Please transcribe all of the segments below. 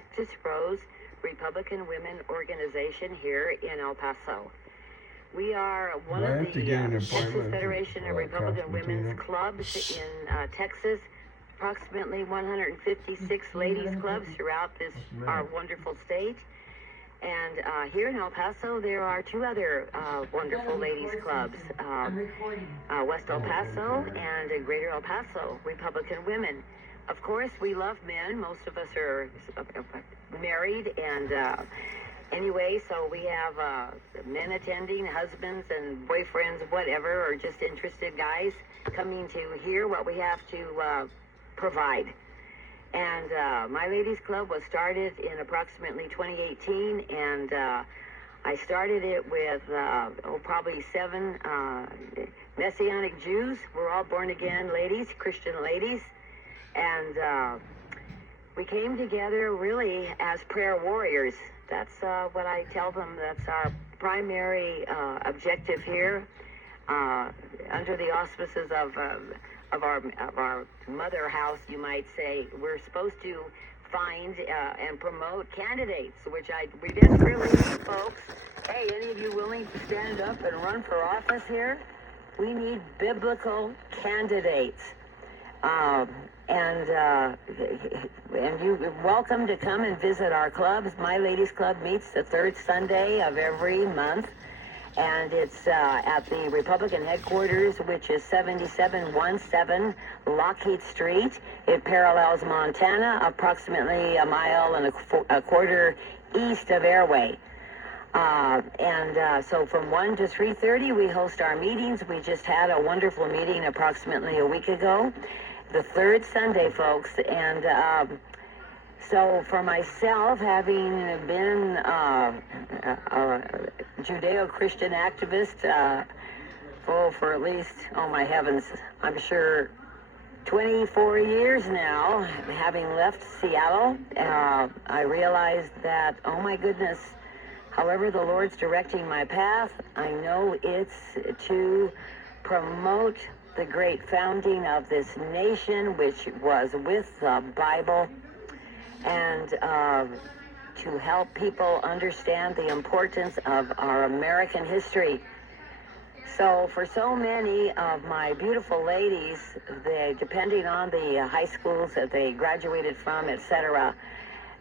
Cactus Rose Republican Women Organization here in El Paso. We are one of the Texas Federation of Republican Women's Clubs in Texas. Approximately 156 ladies clubs throughout this our wonderful state. And here in El Paso, there are two other wonderful ladies clubs, West El Paso and Greater El Paso Republican Women. Of course, we love men. Most of us are married, and anyway, so we have men attending, husbands and boyfriends, whatever, or just interested guys coming to hear what we have to provide. And my ladies club was started in approximately 2018, and I started it with probably 7 Messianic Jews. We're all born again ladies, Christian ladies, and we came together really as prayer warriors. That's what I tell them. That's our primary objective here, under the auspices of our mother house, you might say. We're supposed to find and promote candidates, which we desperately need, folks. Hey, any of you willing to stand up and run for office here? We need biblical candidates. And you're welcome to come and visit our clubs. My Ladies Club meets the 3rd Sunday of every month. And it's at the Republican headquarters, which is 7717 Lockheed Street. It parallels Montana, approximately a mile and a quarter east of Airway. So from 1 to 3:30, we host our meetings. We just had a wonderful meeting approximately a week ago, the 3rd Sunday, folks. And so for myself, having been a Judeo-Christian activist for at least, oh my heavens, I'm sure 24 years now, having left Seattle, I realized that, oh my goodness, however the Lord's directing my path, I know it's to promote the great founding of this nation, which was with the Bible, and to help people understand the importance of our American history. So for so many of my beautiful ladies, depending on the high schools that they graduated from, etc.,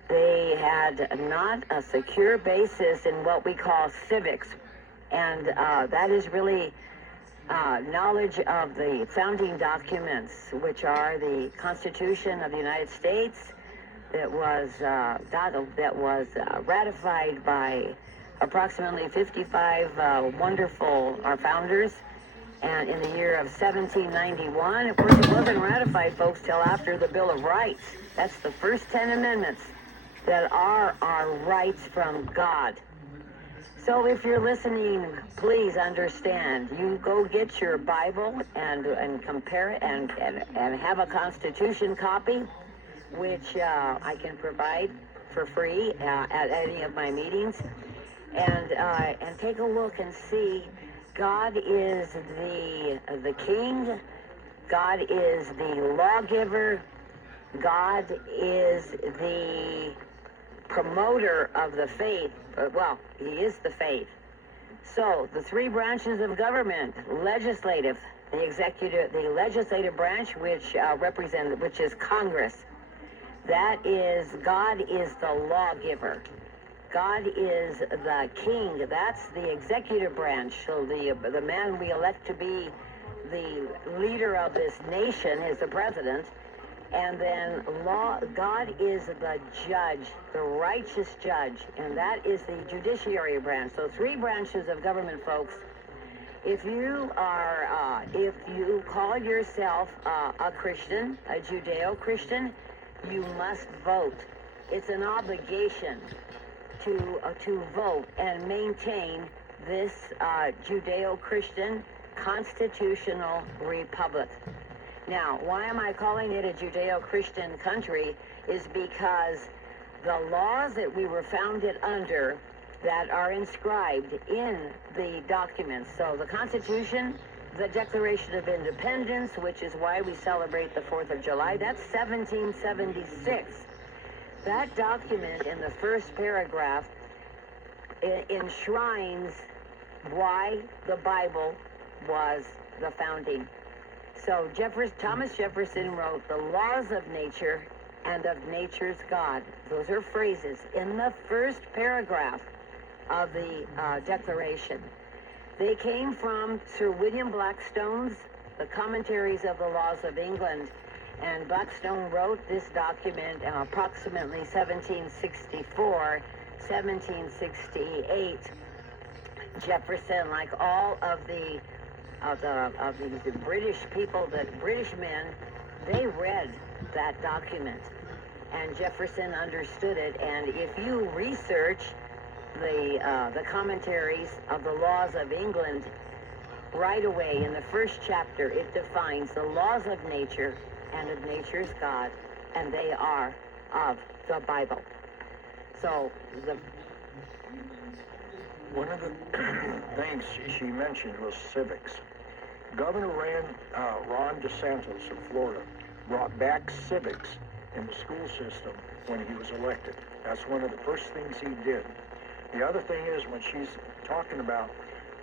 they had not a secure basis in what we call civics. And that is really knowledge of the founding documents, which are the Constitution of the United States, that was ratified by approximately 55 wonderful our founders, and in the year of 1791. Of course, it wasn't ratified, folks, till after the Bill of Rights. That's the first 10 amendments that are our rights from God. So if you're listening, please understand. You go get your Bible and compare it and have a Constitution copy, which I can provide for free at any of my meetings, and take a look and see. God is the King. God is the lawgiver. God is the promoter of the faith. Well, he is the faith. So the 3 branches of government: legislative, the executive, the legislative branch, which is Congress. That is, God is the lawgiver. God is the king. That's the executive branch. So the man we elect to be the leader of this nation is the president. And then God is the judge, the righteous judge, and that is the judiciary branch. So 3 branches of government, folks. If you call yourself a Christian, a Judeo-Christian, you must vote. It's an obligation to vote and maintain this Judeo-Christian constitutional republic. Now, why am I calling it a Judeo-Christian country? Is because the laws that we were founded under that are inscribed in the documents. So the Constitution, the Declaration of Independence, which is why we celebrate the 4th of July, that's 1776. That document in the first paragraph enshrines why the Bible was the founding. So Thomas Jefferson wrote the laws of nature and of nature's God. Those are phrases in the first paragraph of the Declaration. They came from Sir William Blackstone's The Commentaries of the Laws of England, and Blackstone wrote this document approximately 1764, 1768. Jefferson, like all of the British people, British men, they read that document, and Jefferson understood it. And if you research the commentaries of the laws of England, right away in the first chapter, it defines the laws of nature and of nature's God, and they are of the Bible. So one of the things she mentioned was civics. Governor Ron DeSantis of Florida brought back civics in the school system when he was elected. That's one of the first things he did. The other thing is, when she's talking about,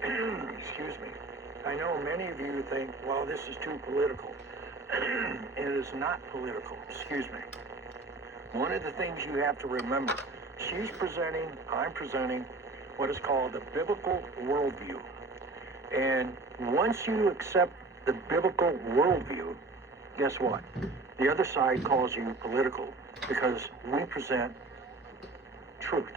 excuse me, I know many of you think, well, this is too political. It is not political, excuse me. One of the things you have to remember, I'm presenting what is called the biblical worldview. And once you accept the biblical worldview, guess what? The other side calls you political, because we present truth.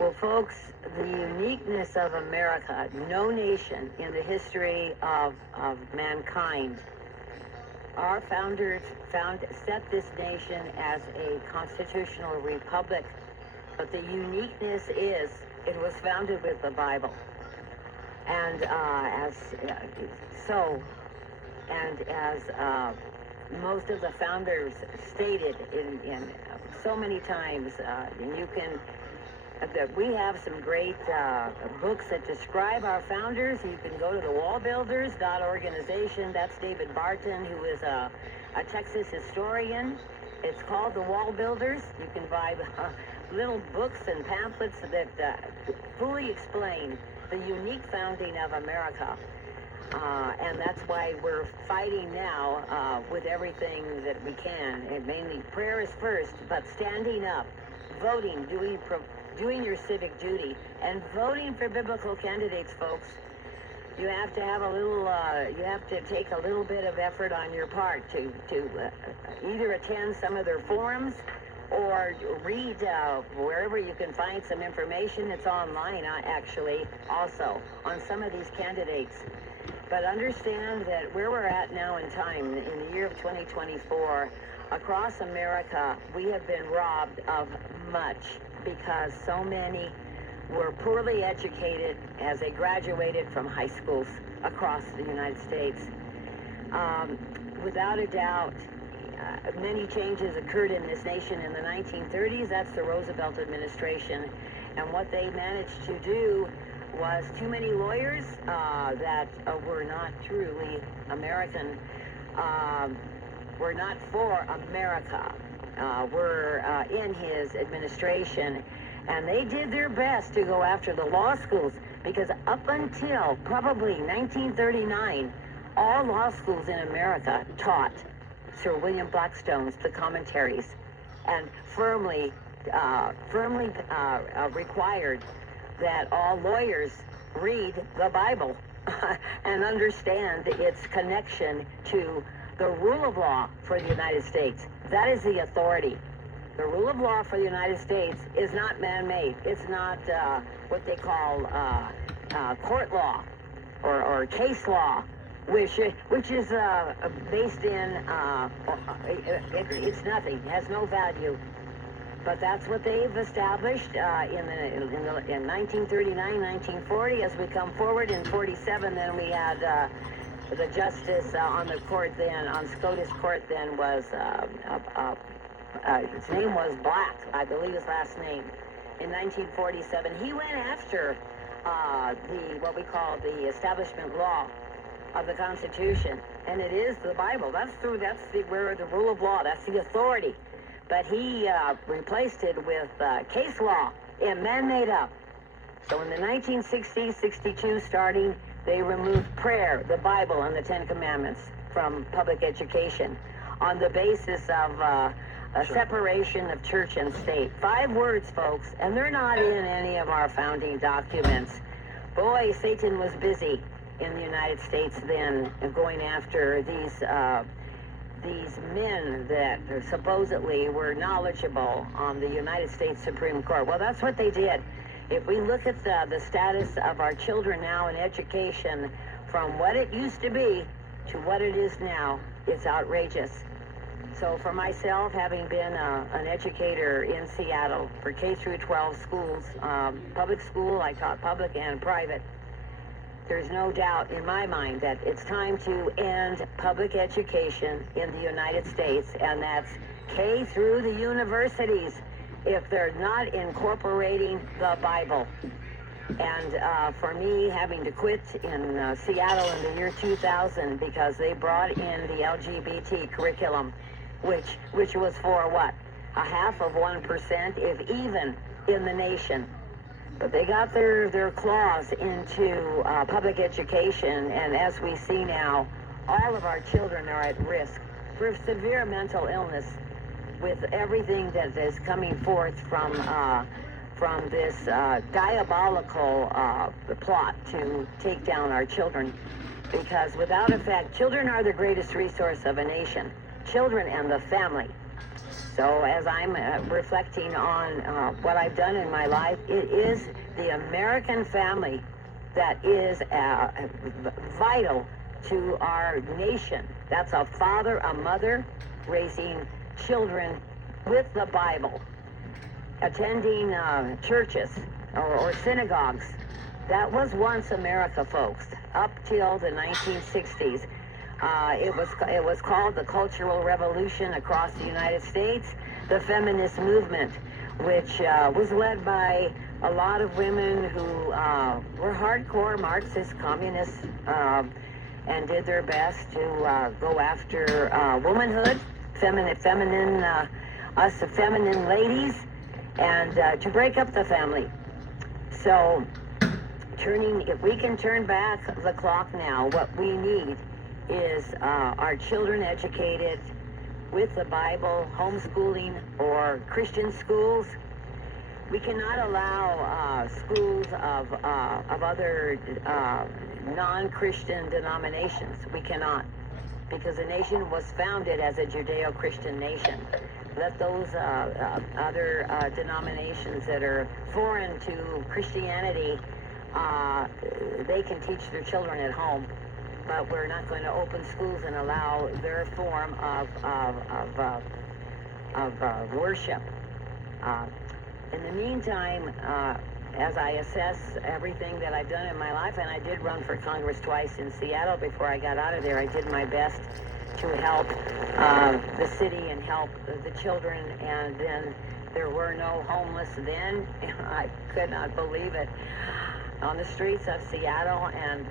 Well, folks, the uniqueness of America, no nation in the history of mankind, our founders set this nation as a constitutional republic, but the uniqueness is it was founded with the Bible. And as most of the founders stated in so many times, and you can, that we have some great books that describe our founders. You can go to the wallbuilders.organization. That's David Barton, who is a Texas historian. It's called The Wall Builders. You can buy little books and pamphlets that fully explain the unique founding of America. And that's why we're fighting now with everything that we can. And mainly prayer is first, but standing up, voting, doing your civic duty, and voting for biblical candidates, folks. You have to have you have to take a little bit of effort on your part to either attend some of their forums or read wherever you can find some information. It's online, actually, also, on some of these candidates. But understand that where we're at now in time, in the year of 2024, across America, we have been robbed of much because so many were poorly educated as they graduated from high schools across the United States. Without a doubt, many changes occurred in this nation in the 1930s. That's the Roosevelt administration. And what they managed to do was too many lawyers that were not truly American, were not for America, were in his administration. And they did their best to go after the law schools, because up until probably 1939, all law schools in America taught Sir William Blackstone's The Commentaries, and firmly required that all lawyers read the Bible and understand its connection to the rule of law for the United States. That is the authority. The rule of law for the United States is not man-made. It's not what they call court law or case law, which is based in, it's nothing, it has no value. But that's what they've established in 1939, 1940. As we come forward in 47, then we had the justice on the court then, on SCOTUS court then was, his name was Black, I believe his last name, in 1947. He went after what we call the establishment law, of the Constitution, and it is the Bible. That's where the rule of law, that's the authority. But he replaced it with case law, and man-made up. So in the 1960s, 62 starting, they removed prayer, the Bible, and the Ten Commandments from public education on the basis of a separation of church and state. 5 words, folks, and they're not in any of our founding documents. Boy, Satan was busy in the United States then, going after these men that supposedly were knowledgeable on the United States Supreme Court. Well, that's what they did. If we look at the status of our children now in education, from what it used to be to what it is now, it's outrageous. So for myself, having been an educator in Seattle for K through 12 schools, public school, I taught public and private, there's no doubt in my mind that it's time to end public education in the United States, and that's K through the universities, if they're not incorporating the Bible. And for me, having to quit in Seattle in the year 2000 because they brought in the LGBT curriculum, which was for what? 0.5%, if even, in the nation. But they got their claws into public education, and as we see now, all of our children are at risk for severe mental illness with everything that is coming forth from this diabolical plot to take down our children. Because without a fact, children are the greatest resource of a nation. Children and the family. So as I'm reflecting on what I've done in my life, it is the American family that is vital to our nation. That's a father, a mother, raising children with the Bible, attending churches or synagogues. That was once America, folks, up till the 1960s. It was called the Cultural Revolution across the United States, the feminist movement, which was led by a lot of women who were hardcore Marxist communists and did their best to go after womanhood, feminine ladies, and to break up the family. So, if we can turn back the clock now, what we need is our children educated with the Bible, homeschooling, or Christian schools. We cannot allow schools of other non-Christian denominations. We cannot, because the nation was founded as a Judeo-Christian nation. Let those other denominations that are foreign to Christianity, they can teach their children at home. But we're not going to open schools and allow their form of worship. In the meantime, as I assess everything that I've done in my life, and I did run for Congress twice in Seattle before I got out of there, I did my best to help the city and help the children, and then there were no homeless then. I could not believe it. On the streets of Seattle, and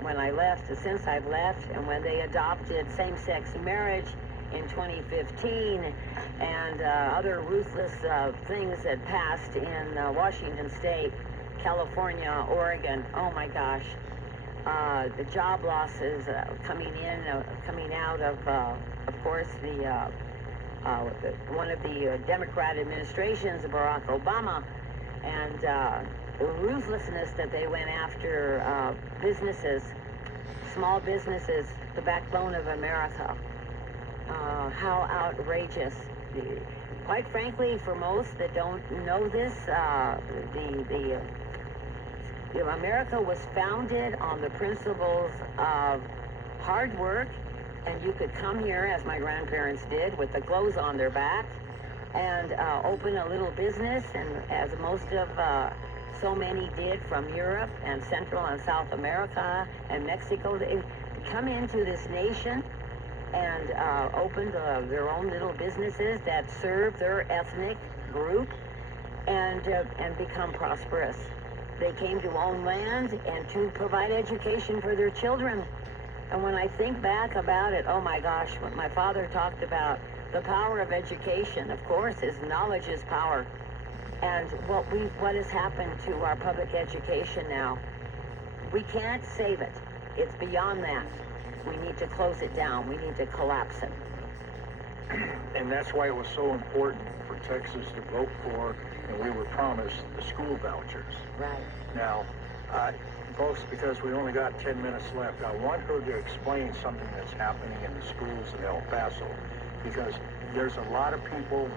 when I left, since I've left, and when they adopted same-sex marriage in 2015, and other ruthless things that passed in Washington State, California, Oregon, oh my gosh, the job losses coming out of course, one of the Democrat administrations, Barack Obama, and the ruthlessness that they went after businesses, small businesses, the backbone of America. How outrageous. Quite frankly, for most that don't know this, America was founded on the principles of hard work, and you could come here, as my grandparents did, with the clothes on their back, and open a little business, and as most of so many did from Europe and Central and South America and Mexico, they come into this nation and opened their own little businesses that serve their ethnic group and become prosperous. They came to own land and to provide education for their children. And when I think back about it, oh my gosh, what my father talked about, the power of education, of course, is knowledge is power. And what has happened to our public education now, we can't save it. It's beyond that. We need to close it down. We need to collapse it. And that's why it was so important for Texas to vote for, and we were promised, the school vouchers. Right. Now, folks, because we only got 10 minutes left, I want her to explain something that's happening in the schools in El Paso, because there's a lot of people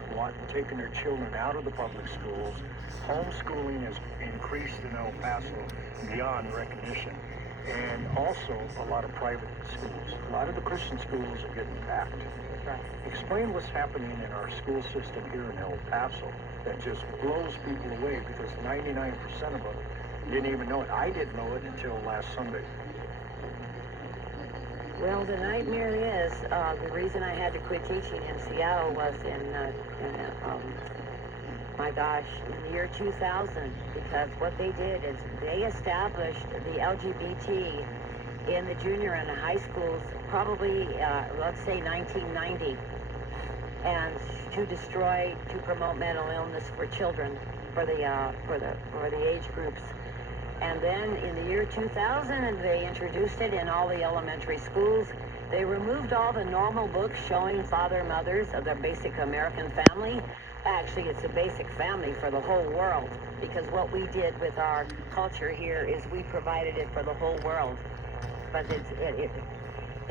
taking their children out of the public schools. Homeschooling has increased in El Paso beyond recognition, and also a lot of private schools. A lot of the Christian schools are getting packed. Right. Explain what's happening in our school system here in El Paso that just blows people away, because 99% of them didn't even know it. I didn't know it until last Sunday. Well, the nightmare is, the reason I had to quit teaching in Seattle was my gosh, in the year 2000, because what they did is they established the LGBT in the junior and the high schools, probably, let's say 1990, and to promote mental illness for children, for the age groups. And then in the year 2000, they introduced it in all the elementary schools. They removed all the normal books showing father, mothers of the basic American family. Actually, it's a basic family for the whole world, because what we did with our culture here is we provided it for the whole world. But in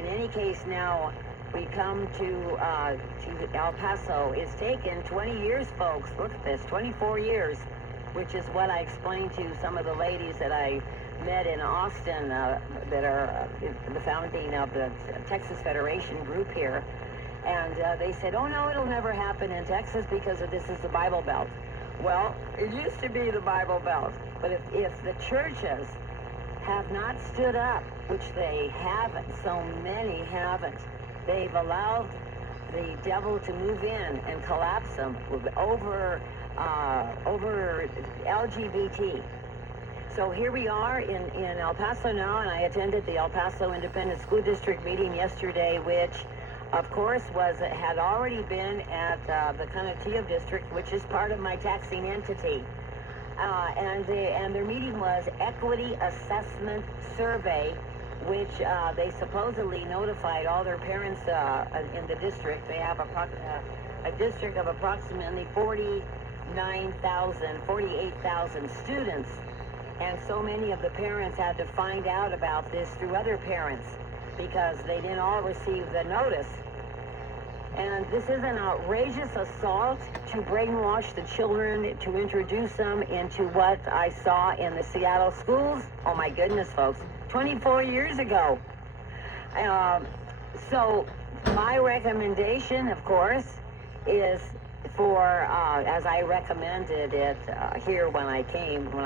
any case now, we come to El Paso. It's taken 20 years, folks. Look at this, 24 years. Which is what I explained to some of the ladies that I met in Austin that are the founding of the Texas Federation group here. And they said, oh no, it'll never happen in Texas because this is the Bible Belt. Well, it used to be the Bible Belt. But if the churches have not stood up, which they haven't, so many haven't, they've allowed the devil to move in and collapse them over LGBT. So here we are in El Paso now, and I attended the El Paso Independent School District meeting yesterday, which, of course, had already been at the Canutillo District, which is part of my taxing entity. And their meeting was Equity Assessment Survey, which they supposedly notified all their parents in the district. They have a district of approximately 48,000 students, and so many of the parents had to find out about this through other parents because they didn't all receive the notice. And this is an outrageous assault to brainwash the children, to introduce them into what I saw in the Seattle schools. Oh my goodness, folks, 24 years ago. So my recommendation, of course, is for, as I recommended it here when I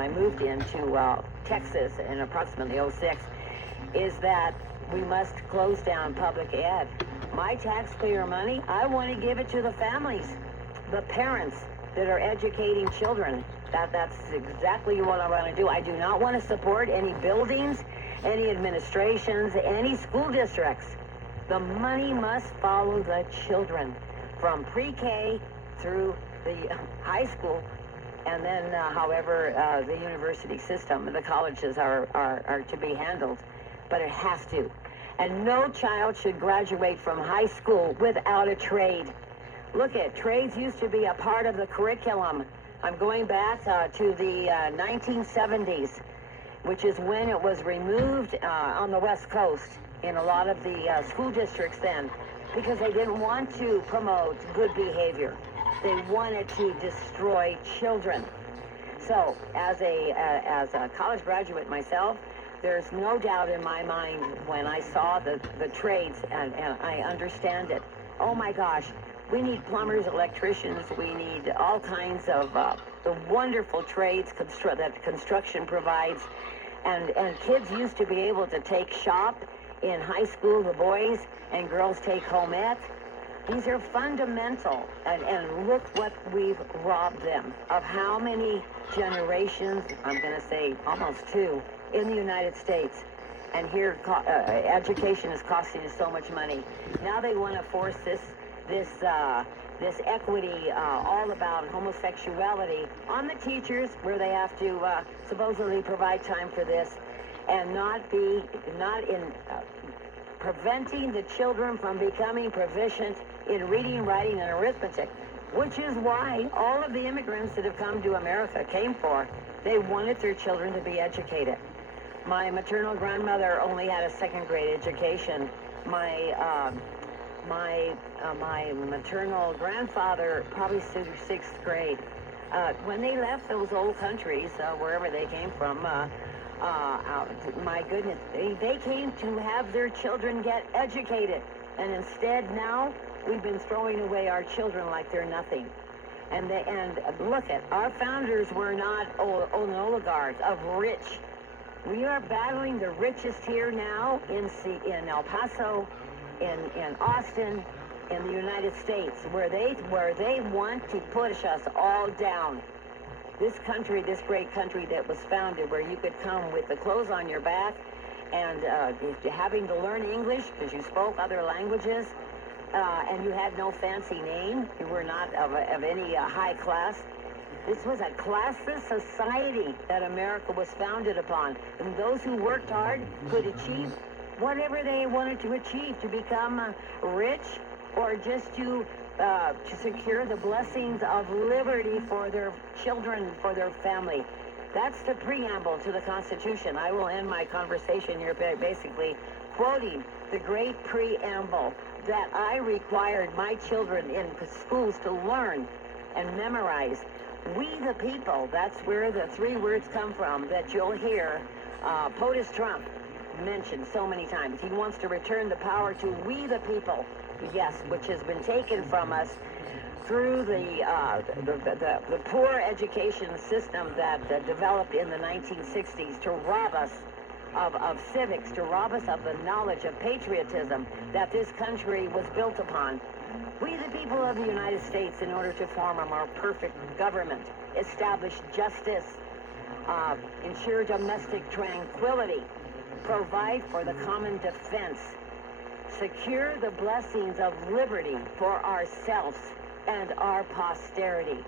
moved into Texas in approximately '06, is that we must close down public ed. My taxpayer money, I want to give it to the families, the parents that are educating children. That's exactly what I want to do. I do not want to support any buildings, any administrations, any school districts. The money must follow the children from pre-K through the high school, and then however the university system, the colleges are to be handled. But it has to. And no child should graduate from high school without a trade. Look at, trades used to be a part of the curriculum. I'm going back to the 1970s, which is when it was removed on the West Coast in a lot of the school districts then, because they didn't want to promote good behavior. They wanted to destroy children. So, as a college graduate myself, there's no doubt in my mind when I saw the trades, and I understand it. Oh my gosh, we need plumbers, electricians, we need all kinds of the wonderful trades that construction provides. And kids used to be able to take shop in high school, the boys, and girls take home ec. These are fundamental, and look what we've robbed them of. How many generations, I'm going to say almost two, in the United States. And here, education is costing us so much money. Now they want to force this equity, all about homosexuality, on the teachers, where they have to supposedly provide time for this, and not in preventing the children from becoming proficient in reading, writing, and arithmetic, which is why all of the immigrants that have come to America came for. They wanted their children to be educated. My maternal grandmother only had a second grade education. My maternal grandfather probably through sixth grade. When they left those old countries, wherever they came from, my goodness, they came to have their children get educated. And instead now, we've been throwing away our children like they're nothing. And look at, our founders were not oligarchs of rich. We are battling the richest here now in El Paso, in Austin, in the United States, where they want to push us all down. This country, this great country that was founded, where you could come with the clothes on your back and having to learn English because you spoke other languages, and you had no fancy name. You were not of any high class. This was a classless society that America was founded upon. And those who worked hard could achieve whatever they wanted to achieve, to become rich, or just to secure the blessings of liberty for their children, for their family. That's the preamble to the Constitution. I will end my conversation here basically quoting the great preamble that I required my children in schools to learn and memorize. We the people, that's where the three words come from that you'll hear POTUS Trump mentioned so many times. He wants to return the power to we the people, yes, which has been taken from us through the poor education system that developed in the 1960s to rob us of civics, to rob us of the knowledge of patriotism that this country was built upon. We, the people of the United States, in order to form a more perfect government, establish justice, ensure domestic tranquility, provide for the common defense, secure the blessings of liberty for ourselves and our posterity,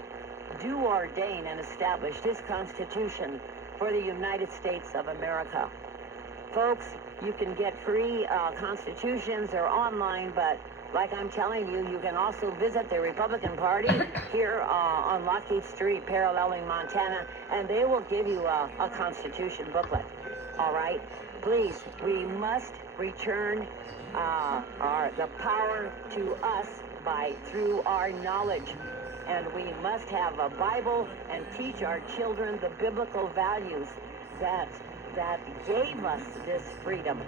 do ordain and establish this Constitution for the United States of America. Folks, you can get free constitutions or online, but like I'm telling you, you can also visit the Republican Party here on Lockheed Street, paralleling Montana, and they will give you a Constitution booklet. All right? Please, we must return the power to us through our knowledge. And we must have a Bible and teach our children the biblical values that gave us this freedom.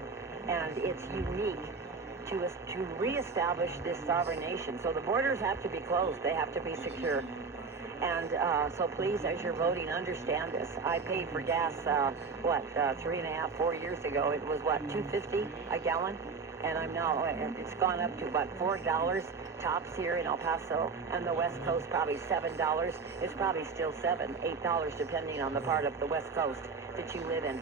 And it's unique to reestablish this sovereign nation. So the borders have to be closed. They have to be secure. And so please, as you're voting, understand this. I paid for gas, 3.5, 4 years ago. It was, $2.50 a gallon? And I'm now, it's gone up to about $4 tops here in El Paso, and the West Coast probably $7. It's probably still $7, $8, depending on the part of the West Coast that you live in.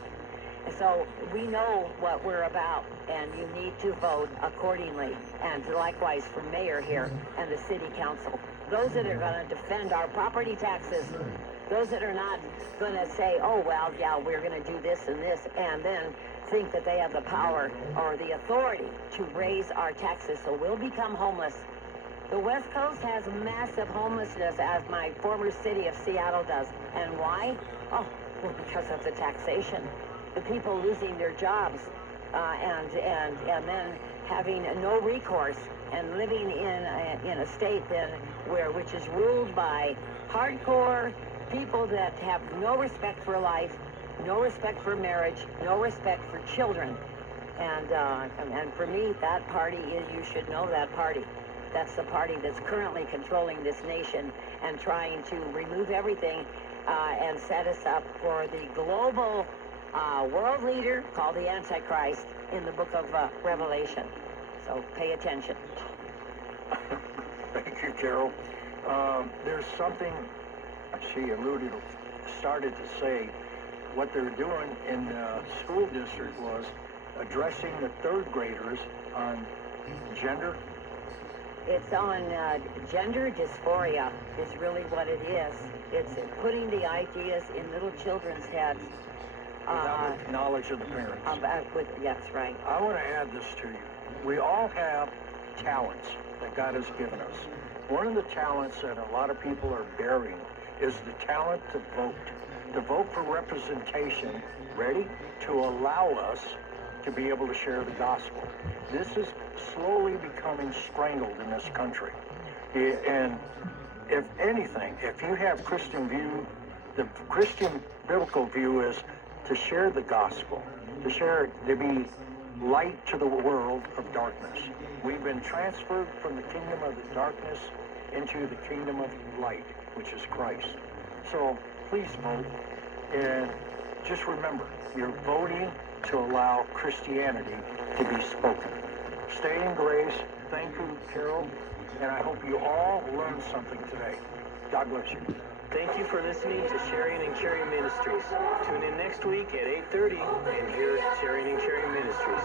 So we know what we're about, and you need to vote accordingly. And likewise for mayor here and the city council. Those that are going to defend our property taxes, those that are not going to say, oh, well, yeah, we're going to do this and this, and then think that they have the power or the authority to raise our taxes so we'll become homeless. The West Coast has massive homelessness, as my former city of Seattle does. And why? Oh, well, because of the taxation. The people losing their jobs and then having no recourse and living in a state then which is ruled by hardcore people that have no respect for life, no respect for marriage, no respect for children. And for me, that party you should know that party. That's the party that's currently controlling this nation and trying to remove everything and set us up for the global world leader called the Antichrist in the book of Revelation. So pay attention. Thank you, Carol. There's something she started to say. What they're doing in the school district was addressing the third graders on gender. It's on gender dysphoria is really what it is. It's putting the ideas in little children's heads. Without the knowledge of the parents. Yes, right. I want to add this to you. We all have talents that God has given us. One of the talents that a lot of people are bearing is the talent to vote for representation, ready, to allow us to be able to share the gospel. This is slowly becoming strangled in this country. And if anything, if you have Christian view, the Christian biblical view is to share the gospel, to share it, to be light to the world of darkness. We've been transferred from the kingdom of the darkness into the kingdom of light, which is Christ. So please vote, and just remember, you're voting to allow Christianity to be spoken. Stay in grace. Thank you, Carol, and I hope you all learned something today. God bless you. Thank you for listening to Sharing and Caring Ministries. Tune in next week at 8:30 and hear Sharing and Caring Ministries.